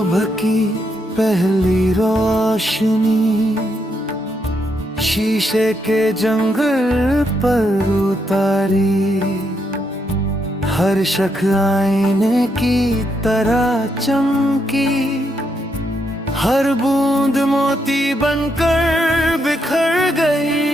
सुबह की पहली रोशनी शीशे के जंगल पर उतारी, हर शख्स आईने की तरह चमकी, हर बूंद मोती बनकर बिखर गई।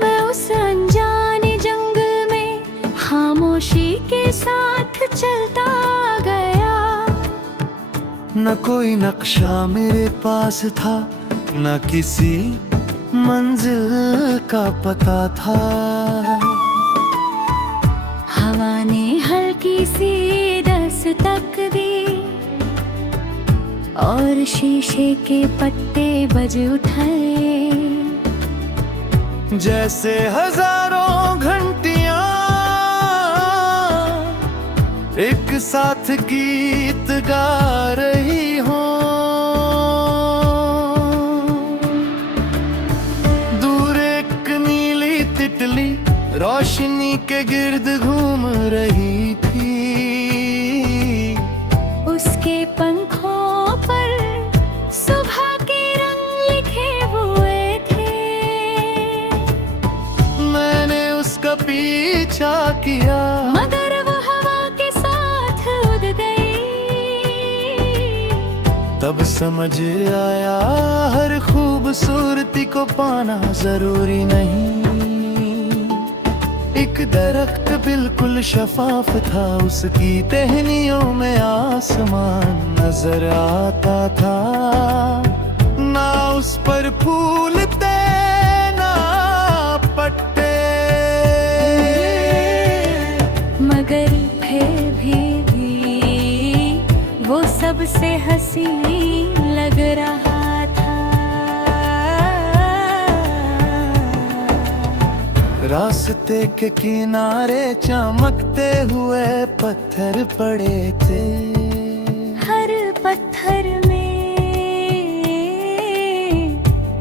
मैं उस अनजाने जंगल में खामोशी के साथ चलता गया। न कोई नक्शा मेरे पास था, न किसी मंजिल का पता था। हवा ने हल्की सी दस्तक दी और शीशे के पट्टे बज उठे, जैसे हजारों घंटियां एक साथ गीत गा रही हो। दूर एक नीली तितली रोशनी के गिर्द घूम रही थी, उसके पंखों पर सुबह के रंग लिखे हुए थे। मैंने उसका पीछा किया, मगर वो हवा के साथ उड़ गई। तब समझ आया हर खूबसूरती को पाना जरूरी नहीं। एक दरख्त बिल्कुल शफाफ था, उसकी टहनियों में आसमान नजर आता था। ना उस पर फूल थे ना पत्ते, मगर फिर भी वो सबसे हंसी लग रहा था। रास्ते के किनारे चमकते हुए पत्थर पड़े थे, हर पत्थर में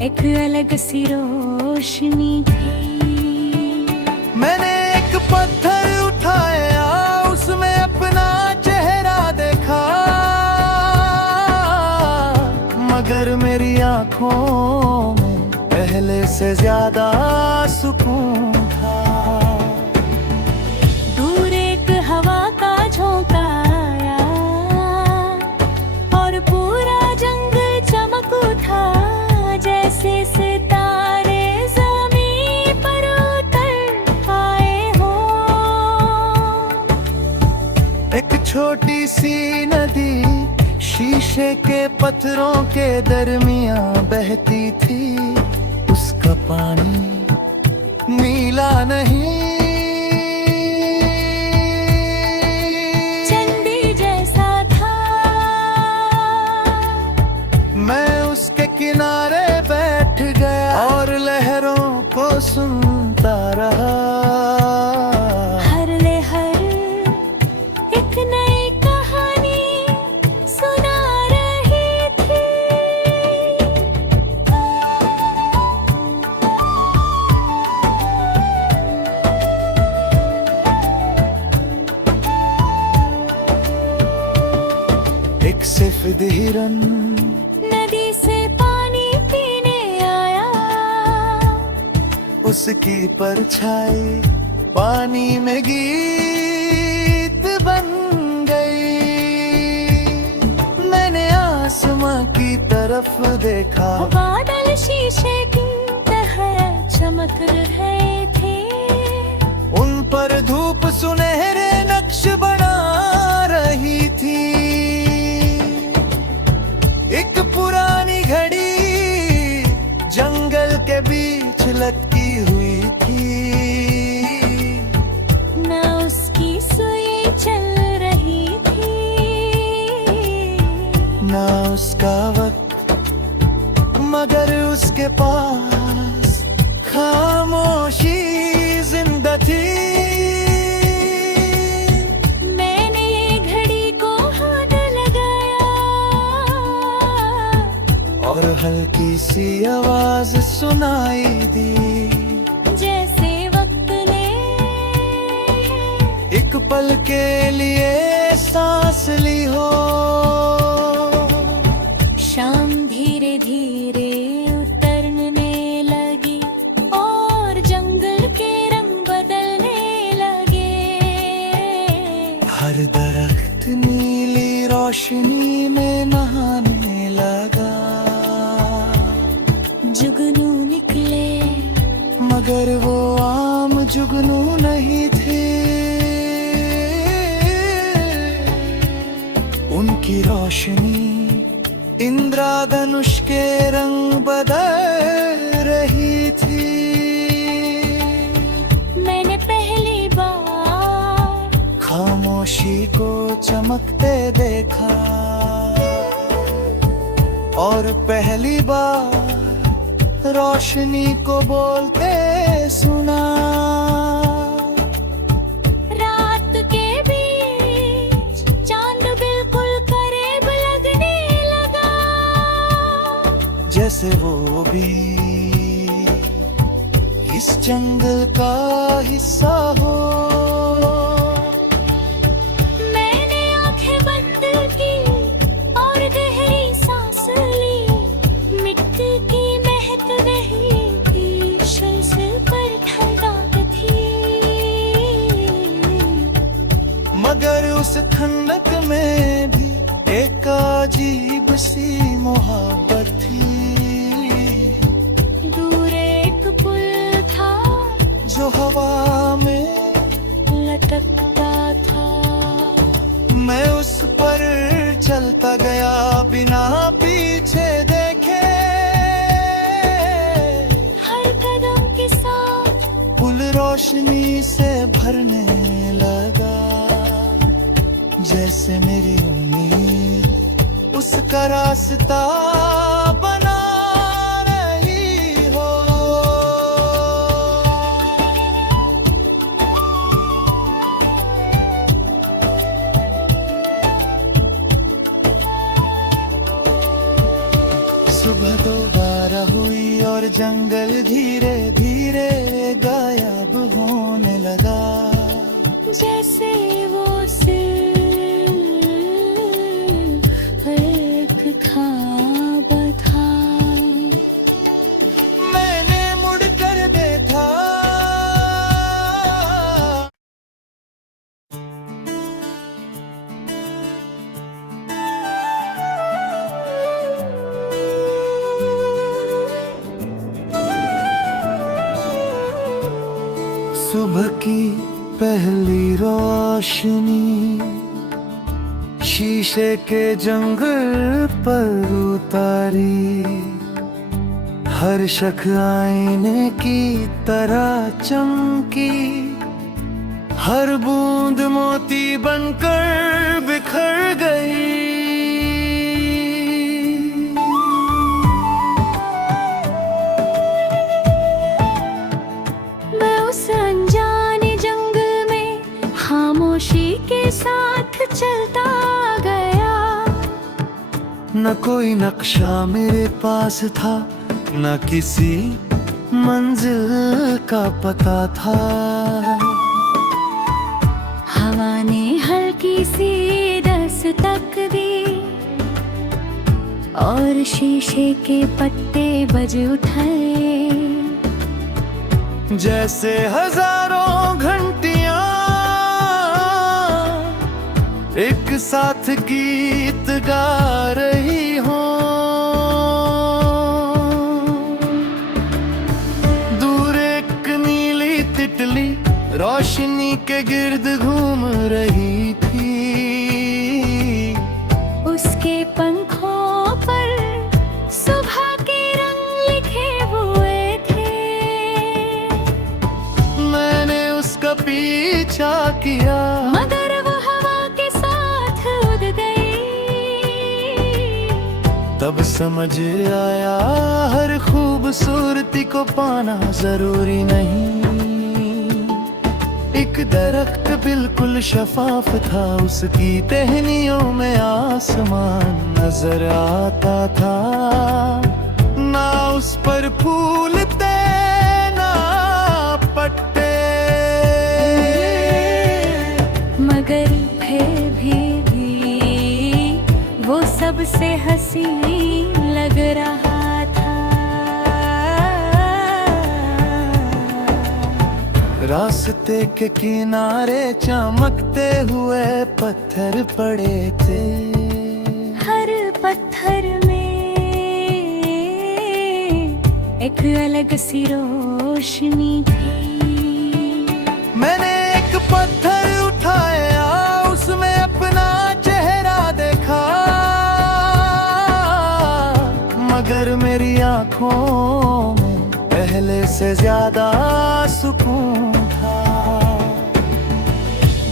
एक अलग सी रोशनी थी। मैंने एक पत्थर उठाया, उसमें अपना चेहरा देखा, मगर मेरी आंखों में पहले से ज्यादा सुकून था। दूर एक हवा का झोंका आया और पूरा जंगल चमक उठा, जैसे सितारे ज़मीन पर उतर आए हो। एक छोटी सी नदी शीशे के पत्थरों के दरमियां बहती थी, उसका पानी नीला नहीं, चंदी जैसा था। मैं उसके किनारे बैठ गया और लहरों को सुनता रहा। हर लहर एक नई कहानी सुना रही थी। एक सफेद हिरन नदी से पानी पीने आया, उसकी परछाई पानी में गीत बन गई। मैंने आसमां की तरफ देखा, बादल शीशे की तरह चमक रहे थे। उन पर धूप सुनहरे नक्श बना रही थी। एक पुरानी घड़ी जंगल के बीच लटकी हुई थी, न उसकी सुई चल रही थी, ना उसका वक्त, मगर उसके पास खामोशी जिंदा थी। मैंने ये घड़ी को हाथ लगाया और हल्की सी आवाज सुनाई दी, जैसे वक्त एक पल के लिए सांस ली हो। शाम धीरे धीरे उतरने लगी और जंगल के रंग बदलने लगे। हर दरख्त नीली रोशनी में नहाने लगा। जुगनू निकले मगर वो आम जुगनू नहीं थे। उनकी रोशनी इंद्रधनुष के रंग बदल रही थी। मैंने पहली बार खामोशी को चमकते देखा और पहली बार रोशनी को बोलते सुना। रात के बीच चांद बिल्कुल करीब लगने लगा। जैसे वो भी इस जंगल का हिस्सा हो। मैंने आंखें बंद की और गहरी सांस ली। मिट्टी की महक रही थी, शर्षे पर ठंडक थी। मगर उस ठंडक में भी एक अजीब सी मोहब्बत थी। दूर एक पुल था जो हवा में लटकता था। मैं उस पर चलता गया बिना पीछे देखे। हर कदम के साथ पुल रोशनी से भरने लगा। जैसे मेरी उम्मीद उसका रास्ता बना रही हो। सुबह दोबारा हुई और जंगल धीरे धीरे गायब होने लगा। जैसे वो सिर्फ एक ख्वाब था। मैंने मुड़ कर देखा। सुबह की पहली रोशनी शीशे के जंगल पर उतारी। हर शख्स आईने की तरह चमकी। हर बूंद मोती बनकर बिखर गई। मैं उस अनजाने जंगल में खामोशी के साथ चलता गया। न कोई नक्शा मेरे पास था, न किसी मंजिल का पता था। हवा ने हल्की सी दस्तक दी और शीशे के पत्ते बज उठे। जैसे हजारों घंटियां एक साथ गीत गा रही हो। दूर एक नीली तितली रोशनी के गिर्द घूम रही थी। उसके पंखों पर सुबह के रंग लिखे हुए थे। मैंने उसका पीछा किया मगर वो हवा के साथ उड़ गई। तब समझ आया हर खूबसूरती को पाना जरूरी नहीं। एक दरख्त बिल्कुल शफाफ था, उसकी टहनियों में आसमान नजर आता था। ना उस पर फूल थे ना पत्ते। से हंसी लग रहा था। रास्ते के किनारे चमकते हुए पत्थर पड़े थे। हर पत्थर में एक अलग सी रोशनी थी। मैंने एक पत्थर उठाया, उसमें अपना चेहरा देखा, मगर मेरी आंखों में पहले से ज्यादा सुकून था।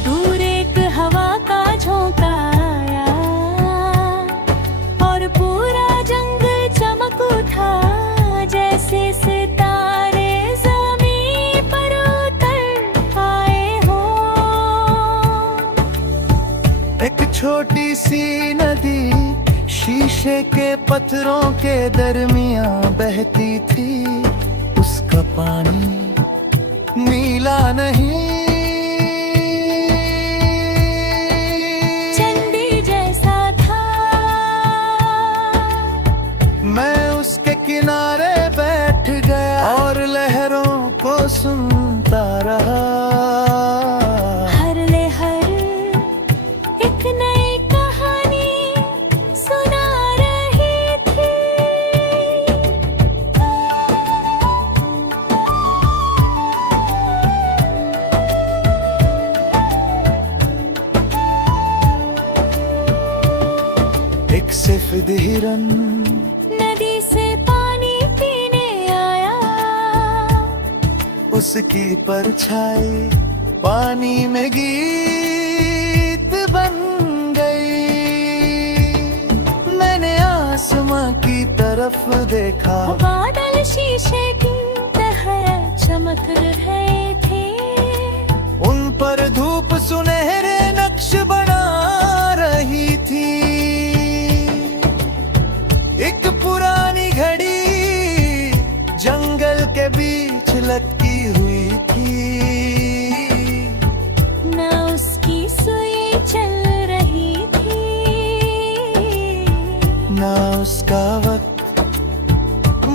दूर एक हवा का झोंका आया और पूरा जंगल चमक उठा, जैसे सितारे ज़मीन पर उतर आए हो। एक छोटी सी नदी शीशे के पत्थरों के दरमियां बहती थी। उसका पानी नीला नहीं, चंदी जैसा था। मैं उसके किनारे बैठ गया और लहरों को सुनता रहा। हर लहर एक नई कहानी सुना रही थी। एक सफेद हिरन नदी से पानी पीने आया, उसकी परछाई पानी में गीत बन गई। मैंने आसमां की तरफ देखा, बादल शीशे की तरह चमक रहे थे। उन पर धूप सुनहरे नक्श बना रही थी। एक पुरानी घड़ी जंगल के बीच लटकी हुई थी। न उसकी सुई चल रही थी, ना उसका वक्त,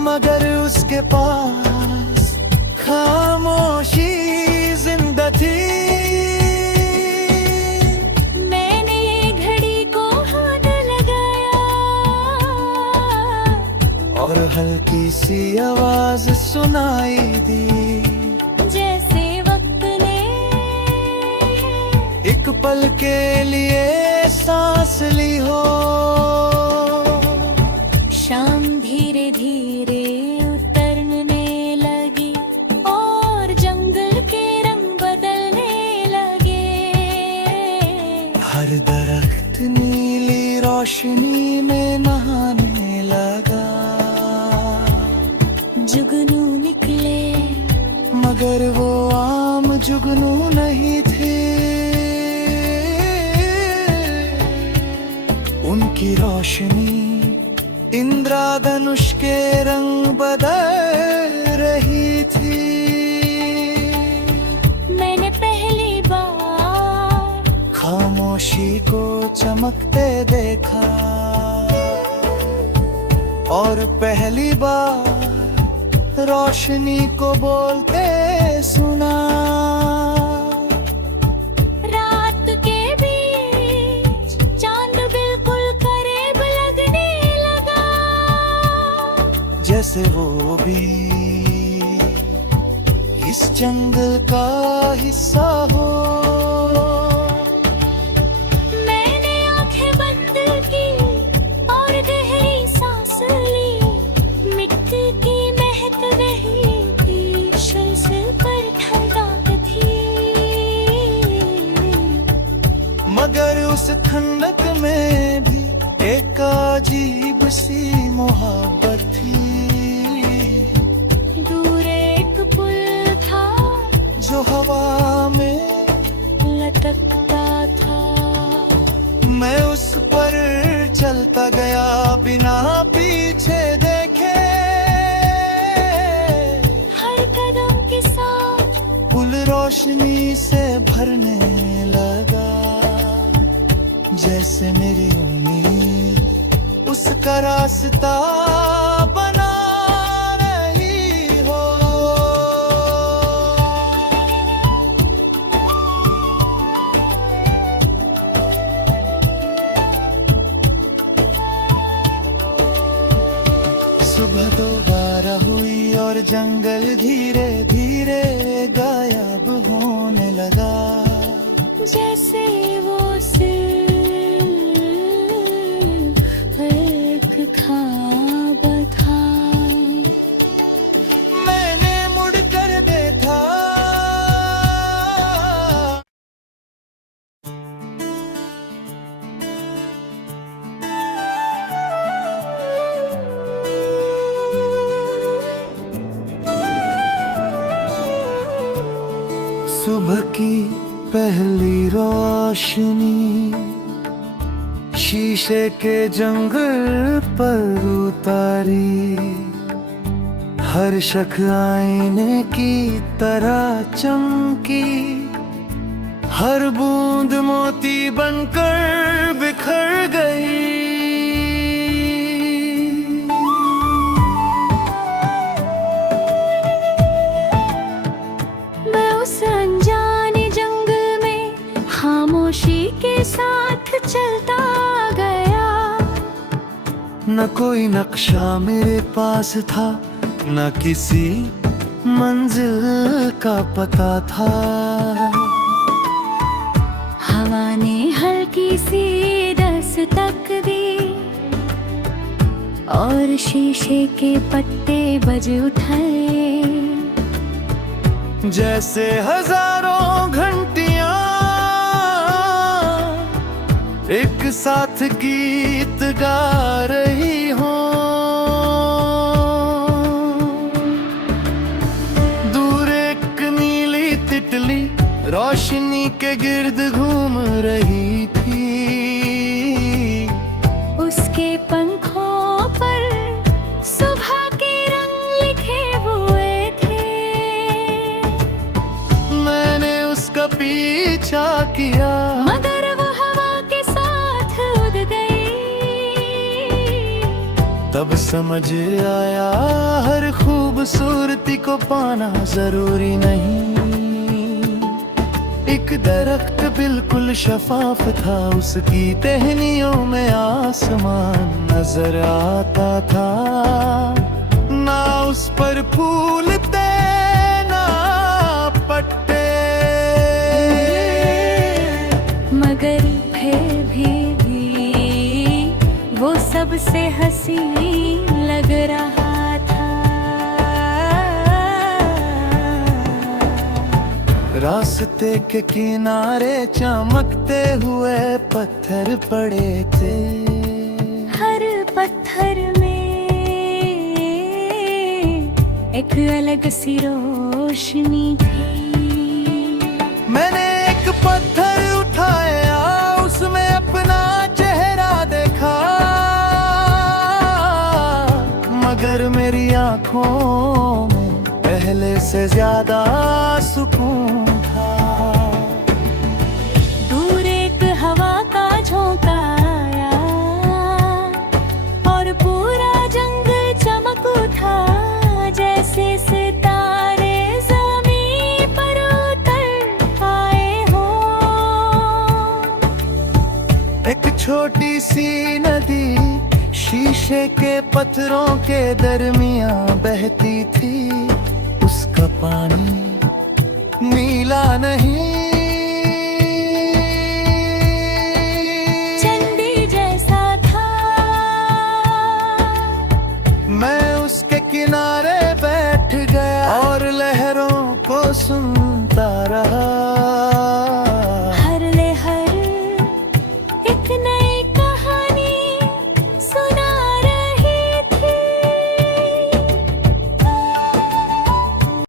मगर उसके पास खामोशी जिंदा थी। मैंने ये घड़ी को हाथ लगाया और हल्की सी आवाज सुनाई दी, जैसे वक्त ने एक पल के लिए सांस ली हो। शाम धीरे धीरे उतरने लगी और जंगल के रंग बदलने लगे। हर दरख्त नीली रोशनी में नहाने लगा। जुगनू निकले, मगर वो आम जुगनू नहीं थे। उनकी रोशनी इंद्रधनुष के रंग बदल रही थी। मैंने पहली बार खामोशी को चमकते देखा और पहली बार रोशनी को बोलते सुना। रात के बीच चांद बिल्कुल करीब लगने लगा, जैसे वो भी इस जंगल का हिस्सा हो। मैंने आंखें बंद की और गहरी सांस ली। मिट्टी की महक रही थी, शर्शर पर ठंडक थी। मगर उस ठंडक में भी एक अजीब सी मोहब्बत थी। दूर एक पुल था जो हवा में लटकता था। मैं उस पर चलता गया बिना पीछे देखे। हर कदम के साथ पुल रोशनी से भरने लगा, जैसे मेरी उम्मीद उसका रास्ता बना रही हो। सुबह दोबारा हुई और जंगल धीरे धीरे गायब होने लगा। जैसे वो सिर्फ एक ख्वाब था। मैंने मुड़ कर देखा, सुबह की पहली रोशनी शीशे के जंगल पर उतारी। हर शख्स आईने की तरह चमकी, हर बूंद मोती बनकर बिखर गई। मैं उस अनजाने जंगल में खामोशी के साथ चलता गया। न कोई नक्शा मेरे पास था, न किसी मंजिल का पता था। हवा ने हल्की सी दस्तक दी और शीशे के पत्ते बज उठे। जैसे हजारों घंटियां एक साथ गीत गा रही हों। दूर एक नीली तितली रोशनी के गिर्द घूम रही थी। उसके पंखों पर सुबह के रंग लिखे हुए थे। मैंने उसका पीछा किया, मगर वो हवा के साथ उड़ गई। तब समझ आया हर खूबसूरती को पाना जरूरी नहीं। एक दरख्त बिल्कुल शफाफ था, उसकी टहनियों में आसमान नजर आता था। ना उस पर फूल थे ना पत्ते, मगर फिर भी वो सबसे हसीन लग रहा था। रास्ते के किनारे चमकते हुए पत्थर पड़े थे। हर पत्थर में एक अलग सी रोशनी थी। मैंने एक पत्थर उठाया, उसमें अपना चेहरा देखा, मगर मेरी आंखों में पहले से ज्यादा सुकून था। दूर एक हवा का झोंका आया और पूरा जंगल चमक उठा। जैसे सितारे ज़मीन पर उतर आए हो। एक छोटी सी नदी शीशे के पत्थरों के दरमियां बहती थी। उसका पानी नीला नहीं, चंदी जैसा था। मैं उसके किनारे बैठ गया और लहरों को सुनता रहा।